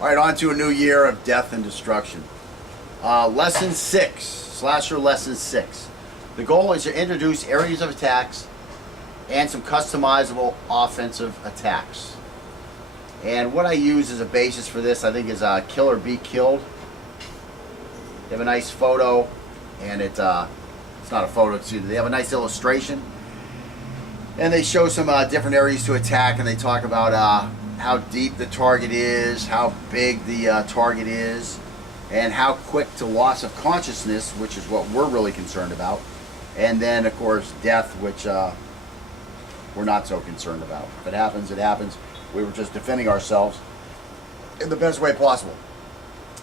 All right, on to a new year of death and destruction. Lesson 6, Slasher Lesson 6. The goal is to introduce areas of attacks and some customizable offensive attacks. And what I use as a basis for this, I think, is Kill or Be Killed. They have a nice photo, and it's not a photo, they have a nice illustration. And they show some different areas to attack, and they talk about how deep the target is, how big the target is, and how quick to loss of consciousness, which is what we're really concerned about. And then, of course, death, which we're not so concerned about. If it happens, it happens. We were just defending ourselves in the best way possible.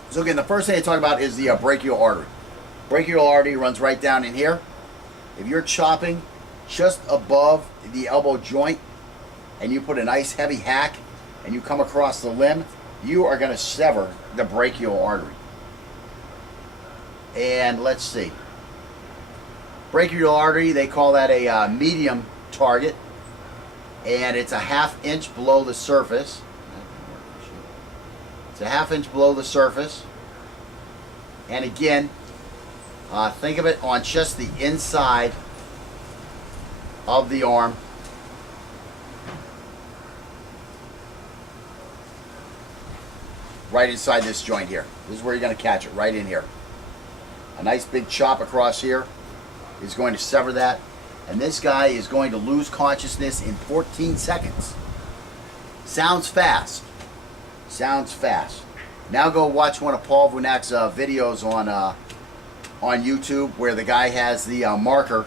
So again, the first thing I talk about is the brachial artery. Brachial artery runs right down in here. If you're chopping just above the elbow joint and you put a nice heavy hack and you come across the limb, you are going to sever the brachial artery. And let's see. Brachial artery, they call that a medium target, and it's a ½ inch below the surface. It's a ½ inch below the surface. And again, think of it on just the inside of the arm. Right inside this joint here. This is where you're going to catch it, right in here. A nice big chop across here is going to sever that. And this guy is going to lose consciousness in 14 seconds. Sounds fast. Sounds fast. Now go watch one of Paul Vunak's videos on YouTube, where the guy has the marker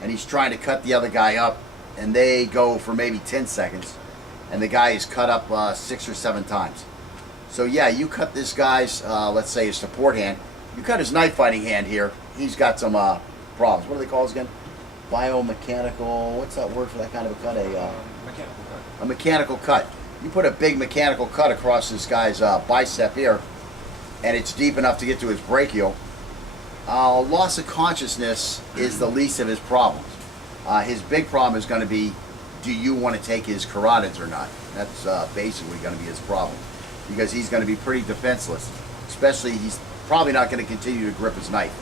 and he's trying to cut the other guy up, and they go for maybe 10 seconds, and the guy is cut up 6 or 7 times. So yeah, you cut this guy's, let's say his support hand, you cut his knife fighting hand here, he's got some problems. What do they call this again? Biomechanical, what's that word for that kind of a cut? Mechanical cut. A mechanical cut. You put a big mechanical cut across this guy's bicep here, and it's deep enough to get to his brachial. Loss of consciousness is the least of his problems. His big problem is going to be, do you want to take his carotids or not? That's basically going to be his problem, because he's going to be pretty defenseless. Especially, he's probably not going to continue to grip his knife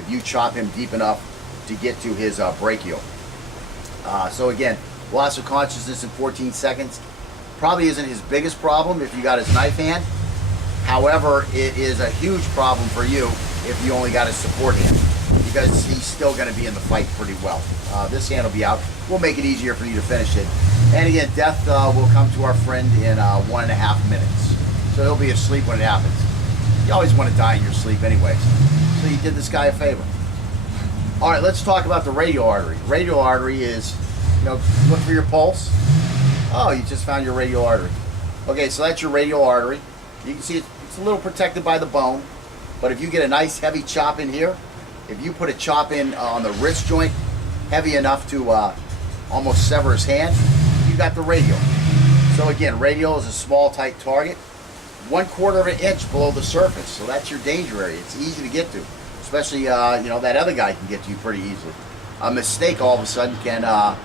if you chop him deep enough to get to his brachial. So again, loss of consciousness in 14 seconds probably isn't his biggest problem if you got his knife hand. However, it is a huge problem for you if you only got his support hand, because he's still going to be in the fight pretty well. This hand will be out. We'll make it easier for you to finish it. And again, death will come to our friend in 1.5 minutes. So he'll be asleep when it happens. You always want to die in your sleep anyways. So you did this guy a favor. All right, let's talk about the radial artery. Radial artery is, look for your pulse. Oh, you just found your radial artery. Okay, so that's your radial artery. You can see it's a little protected by the bone, but if you get a nice heavy chop in here, if you put a chop in on the wrist joint heavy enough to almost sever his hand, you got the radial. So again, radial is a small, tight target, 1/4 of an inch below the surface. So that's your danger area. It's easy to get to, especially that other guy can get to you pretty easily. A mistake all of a sudden can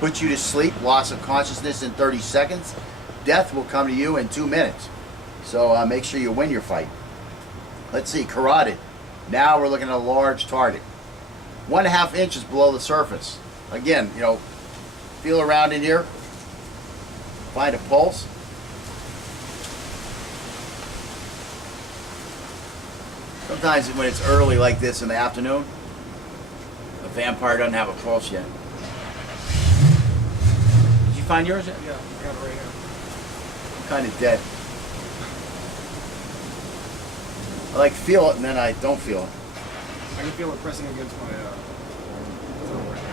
put you to sleep, loss of consciousness in 30 seconds. Death will come to you in 2 minutes. So make sure you win your fight. Let's see, carotid. Now we're looking at a large target. 1.5 inches below the surface. Again, feel around in here. Find a pulse. Sometimes when it's early like this in the afternoon, the vampire doesn't have a pulse yet. Did you find yours yet? Yeah, I got it right here. I'm kind of dead. I like feel it and then I don't feel it. I can feel it pressing against my throat right here.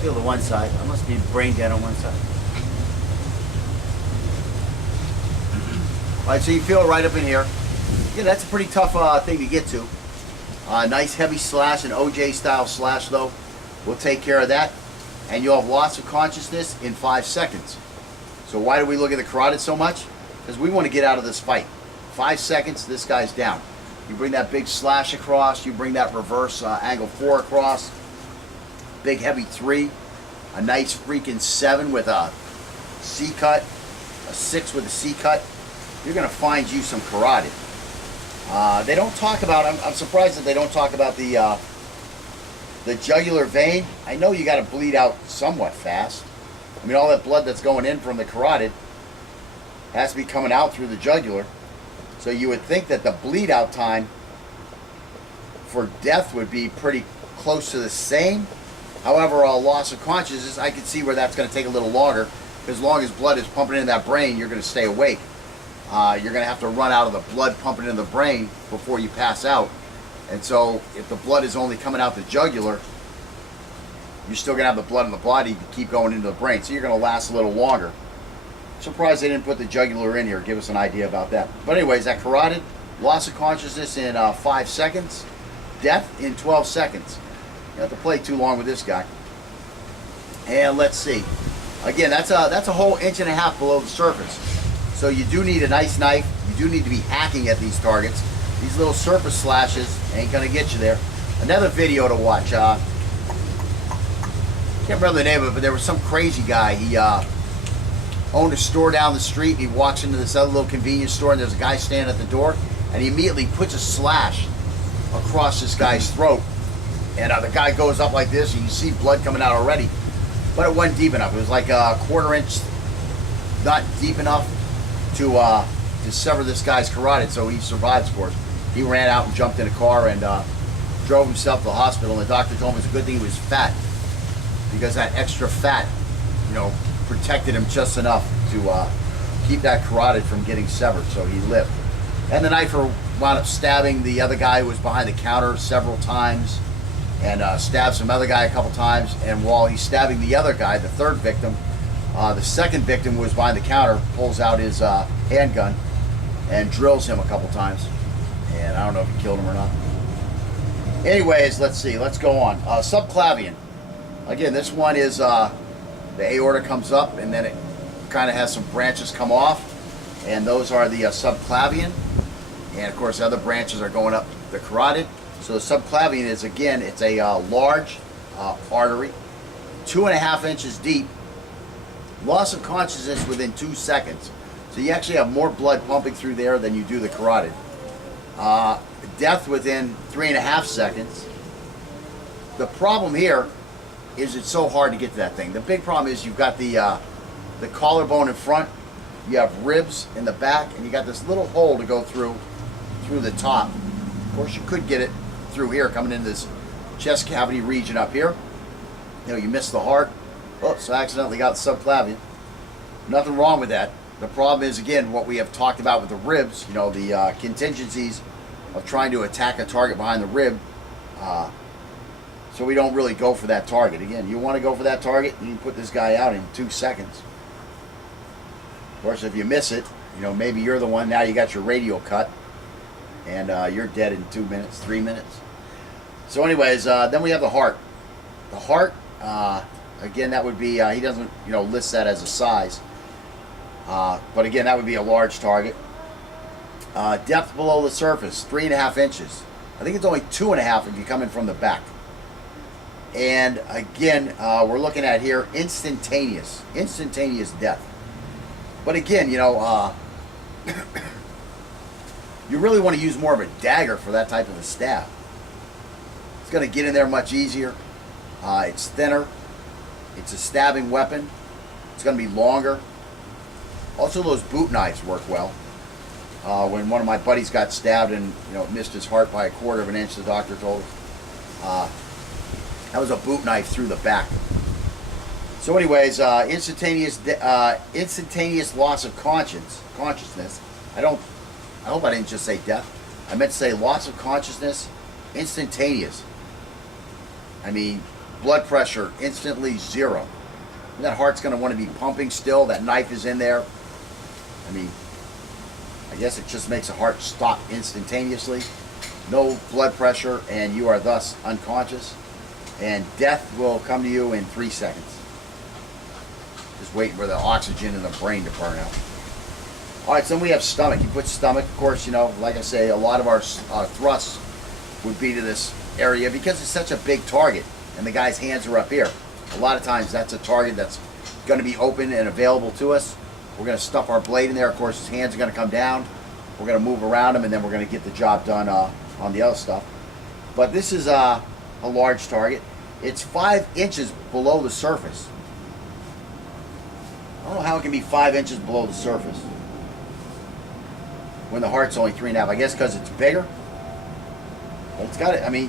Feel the one side. I must be brain dead on one side. All right, so you feel it right up in here. Yeah, that's a pretty tough thing to get to. Nice heavy slash, an OJ style slash though. We'll take care of that. And you'll have loss of consciousness in 5 seconds. So why do we look at the carotid so much? Because we want to get out of this fight. 5 seconds, this guy's down. You bring that big slash across, you bring that reverse angle 4 across, big heavy 3, a nice freaking 7 with a C cut, a 6 with a C cut, you're going to find you some carotid. They don't talk about, I'm surprised that they don't talk about the jugular vein. I know you got to bleed out somewhat fast. I mean, all that blood that's going in from the carotid has to be coming out through the jugular. So you would think that the bleed out time for death would be pretty close to the same. However, a loss of consciousness, I can see where that's going to take a little longer. As long as blood is pumping into that brain, you're going to stay awake. You're going to have to run out of the blood pumping into the brain before you pass out. And so if the blood is only coming out the jugular, you're still going to have the blood in the body to keep going into the brain. So you're going to last a little longer. Surprised they didn't put the jugular in here. Give us an idea about that. But anyways, that carotid, loss of consciousness in 5 seconds. Death in 12 seconds. You don't have to play too long with this guy. And let's see. Again, that's a whole 1.5 inches below the surface. So you do need a nice knife. You do need to be hacking at these targets. These little surface slashes ain't going to get you there. Another video to watch. Can't remember the name of it, but there was some crazy guy. He owned a store down the street. He walks into this other little convenience store, and there's a guy standing at the door, and he immediately puts a slash across this guy's throat. And the guy goes up like this, and you see blood coming out already. But it wasn't deep enough. It was like a 1/4 inch, not deep enough to sever this guy's carotid, so he survived, of course. He ran out and jumped in a car and drove himself to the hospital, and the doctor told him it was a good thing he was fat, because that extra fat, you know, protected him just enough to keep that carotid from getting severed, so he lived. And the knifer wound up stabbing the other guy who was behind the counter several times, and stabbed some other guy a couple times, and while he's stabbing the other guy, the third victim, the second victim was behind the counter, pulls out his handgun and drills him a couple times. And I don't know if he killed him or not. Anyways, let's see. Let's go on. Subclavian. Again, this one is the aorta comes up, and then it kind of has some branches come off. And those are the subclavian. And, of course, the other branches are going up the carotid. So the subclavian is, again, it's a large artery, 2.5 inches deep. Loss of consciousness within 2 seconds. So you actually have more blood pumping through there than you do the carotid. Death within 3.5 seconds. The problem here is it's so hard to get to that thing. The big problem is you've got the collarbone in front, you have ribs in the back, and you got this little hole to go through the top. Of course, you could get it through here, coming into this chest cavity region up here. You know, you missed the heart. Oops, I accidentally got the subclavian. Nothing wrong with that. The problem is, again, what we have talked about with the ribs, you know, the contingencies of trying to attack a target behind the rib. So we don't really go for that target. Again, you want to go for that target, you can put this guy out in 2 seconds. Of course, if you miss it, you know, maybe you're the one, now you got your radial cut, and you're dead in 2 minutes, 3 minutes. So anyways, then we have the heart. The heart, again, that would be, he doesn't, you know, list that as a size. But again, that would be a large target. Depth below the surface, 3.5 inches. I think it's only 2.5 if you come in from the back. And again, we're looking at here instantaneous death. But again, you know, you really want to use more of a dagger for that type of a stab. It's going to get in there much easier. It's thinner. It's a stabbing weapon. It's going to be longer. Also, those boot knives work well. When one of my buddies got stabbed and, you know, missed his heart by 1/4 inch, the doctor told us, that was a boot knife through the back. So anyways, instantaneous loss of consciousness. I hope I didn't just say death. I meant to say loss of consciousness, instantaneous. I mean, blood pressure instantly 0. And that heart's going to want to be pumping still. That knife is in there. I mean, I guess it just makes the heart stop instantaneously. No blood pressure, and you are thus unconscious. And death will come to you in 3 seconds. Just waiting for the oxygen in the brain to burn out. All right, so then we have stomach. You put stomach, of course, you know, like I say, a lot of our thrusts would be to this area because it's such a big target, and the guy's hands are up here. A lot of times that's a target that's going to be open and available to us. We're going to stuff our blade in there. Of course, his hands are going to come down. We're going to move around him, and then we're going to get the job done on the other stuff. But this is a large target. It's 5 inches below the surface. I don't know how it can be 5 inches below the surface when the heart's only 3.5. I guess because it's bigger. But it's got it. I mean,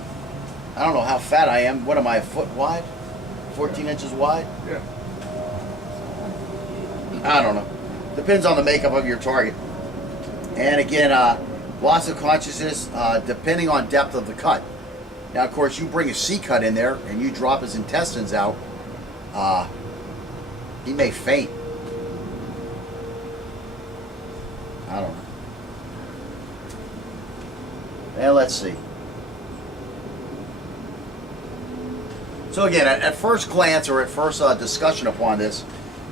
I don't know how fat I am. What am I, a foot wide? 14 inches wide? Yeah. I don't know. Depends on the makeup of your target. And again, loss of consciousness depending on depth of the cut. Now, of course, you bring a C cut in there and you drop his intestines out, he may faint. I don't know. And let's see. So again, at first glance or at first discussion upon this,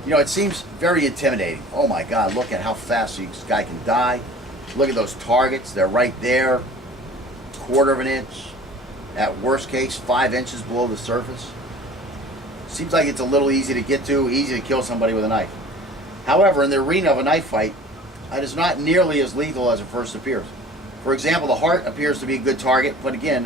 it seems very intimidating. Oh my God, look at how fast this guy can die. Look at those targets. They're right there, 1/4 of an inch. At worst case, 5 inches below the surface. Seems like it's a little easy to get to, easy to kill somebody with a knife. However, in the arena of a knife fight, it is not nearly as lethal as it first appears. For example, the heart appears to be a good target, but again,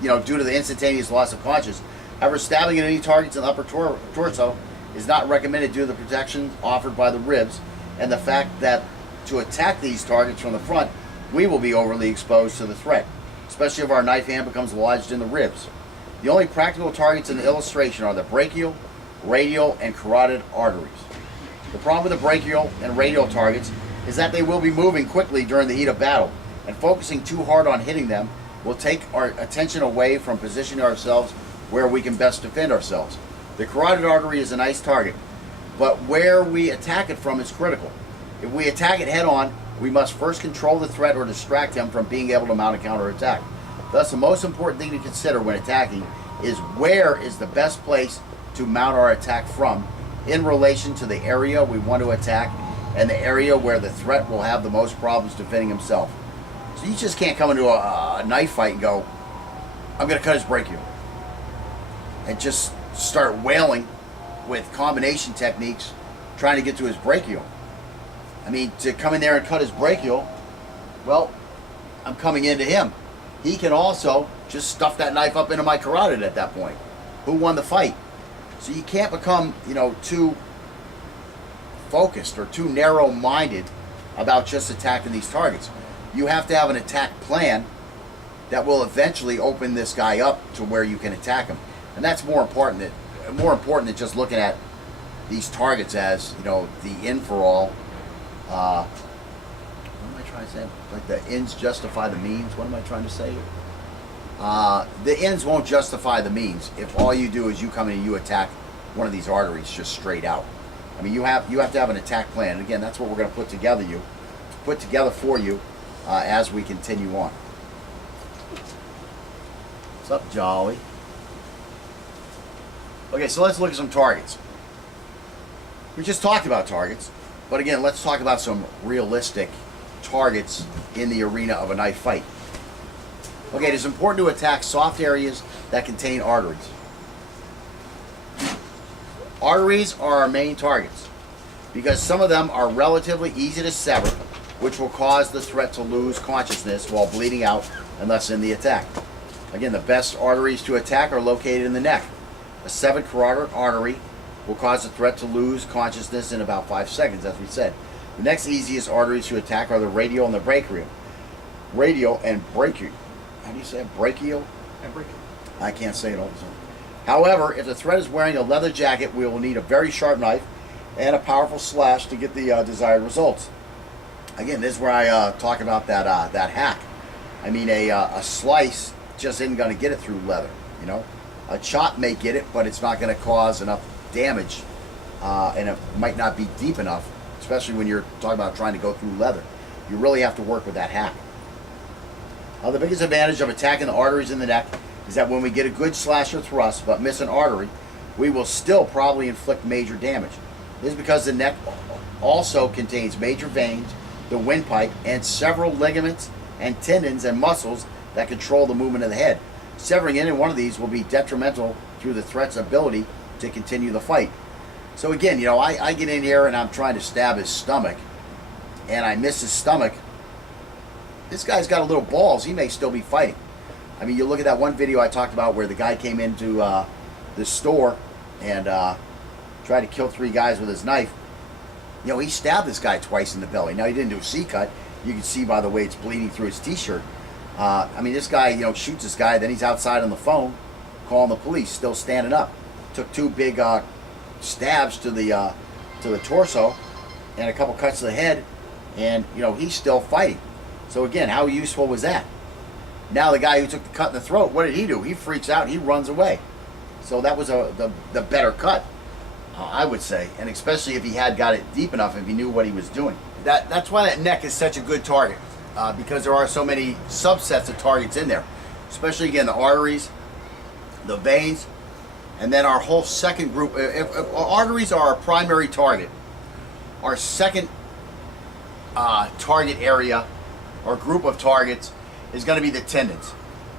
due to the instantaneous loss of consciousness. However, stabbing at any targets in the upper torso is not recommended due to the protection offered by the ribs and the fact that to attack these targets from the front, we will be overly exposed to the threat, especially if our knife hand becomes lodged in the ribs. The only practical targets in the illustration are the brachial, radial, and carotid arteries. The problem with the brachial and radial targets is that they will be moving quickly during the heat of battle, and focusing too hard on hitting them will take our attention away from positioning ourselves where we can best defend ourselves. The carotid artery is a nice target, but where we attack it from is critical. If we attack it head on, we must first control the threat or distract him from being able to mount a counterattack. Thus, the most important thing to consider when attacking is where is the best place to mount our attack from in relation to the area we want to attack and the area where the threat will have the most problems defending himself. So you just can't come into a knife fight and go, I'm going to cut his brachial, and just start wailing with combination techniques trying to get to his brachial. I mean, to come in there and cut his brachial, well, I'm coming into him. He can also just stuff that knife up into my carotid at that point. Who won the fight? So you can't become, too focused or too narrow-minded about just attacking these targets. You have to have an attack plan that will eventually open this guy up to where you can attack him. And that's more important than just looking at these targets as, the in for all. What am I trying to say? Like the ends justify the means. What am I trying to say here? The ends won't justify the means if all you do is you come in and you attack one of these arteries just straight out. I mean, you have to have an attack plan. And again, that's what we're going to put together for you as we continue on. What's up, Jolly? Okay, so let's look at some targets. We just talked about targets, but again, let's talk about some realistic targets in the arena of a knife fight. Okay, it is important to attack soft areas that contain arteries. Arteries are our main targets because some of them are relatively easy to sever, which will cause the threat to lose consciousness while bleeding out and lessen the attack. Again, the best arteries to attack are located in the neck. A severed carotid artery will cause the threat to lose consciousness in about 5 seconds, as we said. The next easiest arteries to attack are the radial and the brachial. Radial and brachial. How do you say it? Brachial? And brachial. I can't say it all the time. However, if the threat is wearing a leather jacket, we will need a very sharp knife and a powerful slash to get the desired results. Again, this is where I talk about that hack. I mean, a slice just isn't going to get it through leather, A chop may get it, but it's not going to cause enough damage, and it might not be deep enough, especially when you're talking about trying to go through leather. You really have to work with that hack. The biggest advantage of attacking the arteries in the neck is that when we get a good slash or thrust but miss an artery, we will still probably inflict major damage. This is because the neck also contains major veins, the windpipe, and several ligaments and tendons and muscles that control the movement of the head. Severing any one of these will be detrimental through the threat's ability to continue the fight. So again, you know, I get in here and I'm trying to stab his stomach, and I miss his stomach. This guy's got a little balls. He may still be fighting. I mean, you look at that one video I talked about where the guy came into the store and tried to kill 3 guys with his knife. You know, he stabbed this guy twice in the belly. Now, he didn't do a C-cut. You can see by the way it's bleeding through his T-shirt. I mean, this guy, you know, shoots this guy. Then he's outside on the phone calling the police, still standing up. Took 2 big stabs to the torso and a couple cuts to the head. And, you know, he's still fighting. So, again, how useful was that? Now the guy who took the cut in the throat, what did he do? He freaks out. He runs away. So that was the better cut, I would say. And especially if he had got it deep enough, if he knew what he was doing. That's why that neck is such a good target. Because there are so many subsets of targets in there. Especially, again, the arteries, the veins, and then our whole second group. If arteries are our primary target, our second target area or group of targets is going to be the tendons.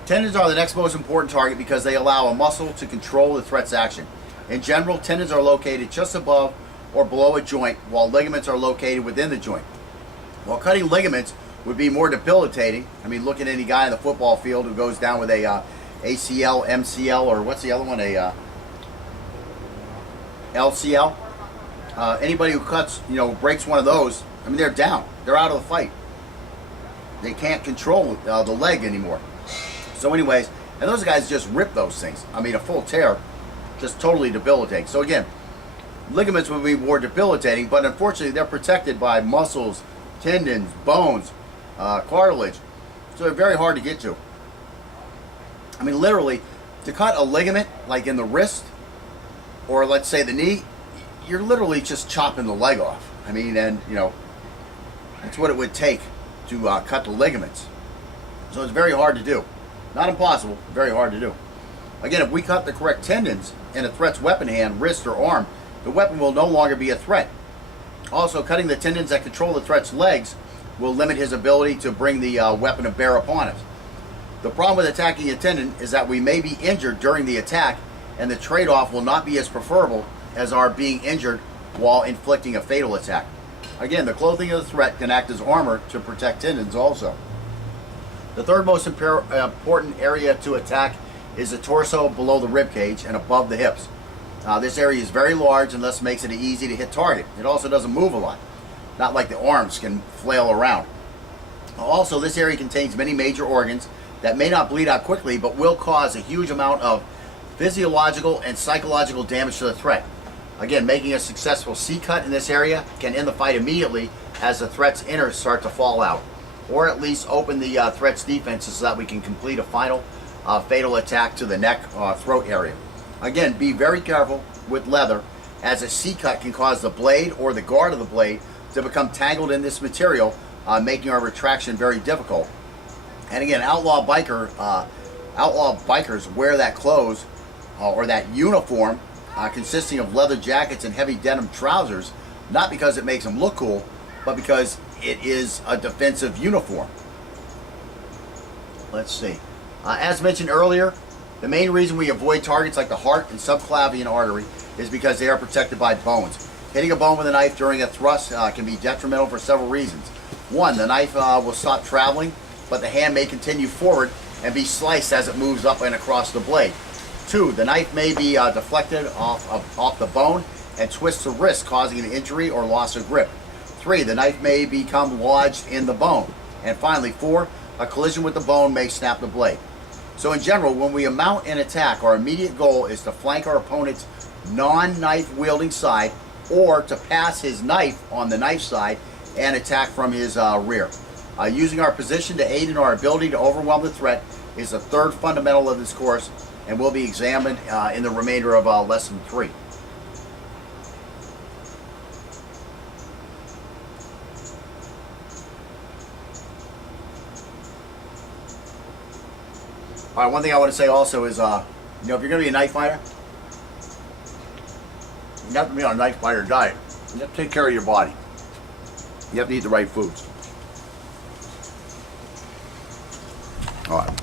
Tendons are the next most important target because they allow a muscle to control the threat's action. In general, tendons are located just above or below a joint, while ligaments are located within the joint. While cutting ligaments would be more debilitating, I mean, look at any guy in the football field who goes down with a ACL, MCL, or what's the other one, a LCL. Anybody who cuts, you know, breaks one of those, I mean, they're down. They're out of the fight. They can't control the leg anymore. So anyways, and those guys just rip those things. I mean, a full tear, just totally debilitating. So again, ligaments would be more debilitating, but unfortunately they're protected by muscles, tendons, bones, cartilage. So they're very hard to get to. I mean, literally, to cut a ligament, like in the wrist, or let's say the knee, you're literally just chopping the leg off. I mean, and you know, that's what it would take to cut the ligaments. So it's very hard to do. Not impossible, very hard to do. Again, if we cut the correct tendons in a threat's weapon hand, wrist, or arm, the weapon will no longer be a threat. Also, cutting the tendons that control the threat's legs will limit his ability to bring the weapon to bear upon us. The problem with attacking a tendon is that we may be injured during the attack, and the trade-off will not be as preferable as our being injured while inflicting a fatal attack. Again, the clothing of the threat can act as armor to protect tendons also. The third most important area to attack is the torso below the rib cage and above the hips. This area is very large and thus makes it an easy to hit target. It also doesn't move a lot, not like the arms can flail around. Also, this area contains many major organs that may not bleed out quickly but will cause a huge amount of physiological and psychological damage to the threat. Again, making a successful C-cut in this area can end the fight immediately as the threat's innards start to fall out, or at least open the threat's defenses so that we can complete a final fatal attack to the neck throat area. Again, be very careful with leather, as a C-cut can cause the blade or the guard of the blade to become tangled in this material, making our retraction very difficult. And again, outlaw bikers wear that clothes or that uniform consisting of leather jackets and heavy denim trousers, not because it makes them look cool, but because it is a defensive uniform. Let's see. As mentioned earlier, the main reason we avoid targets like the heart and subclavian artery is because they are protected by bones. Hitting a bone with a knife during a thrust can be detrimental for several reasons. One, the knife will stop traveling, but the hand may continue forward and be sliced as it moves up and across the blade. Two, the knife may be deflected off the bone and twist the wrist, causing an injury or loss of grip. Three, the knife may become lodged in the bone. And finally, four, a collision with the bone may snap the blade. So in general, when we mount an attack, our immediate goal is to flank our opponent's non-knife wielding side, or to pass his knife on the knife side and attack from his rear. Using our position to aid in our ability to overwhelm the threat is the third fundamental of this course, and will be examined in the remainder of lesson 3. All right, one thing I want to say also is, you know, if you're going to be a knife fighter, you have to be on a knife fighter diet. You have to take care of your body. You have to eat the right foods. All right.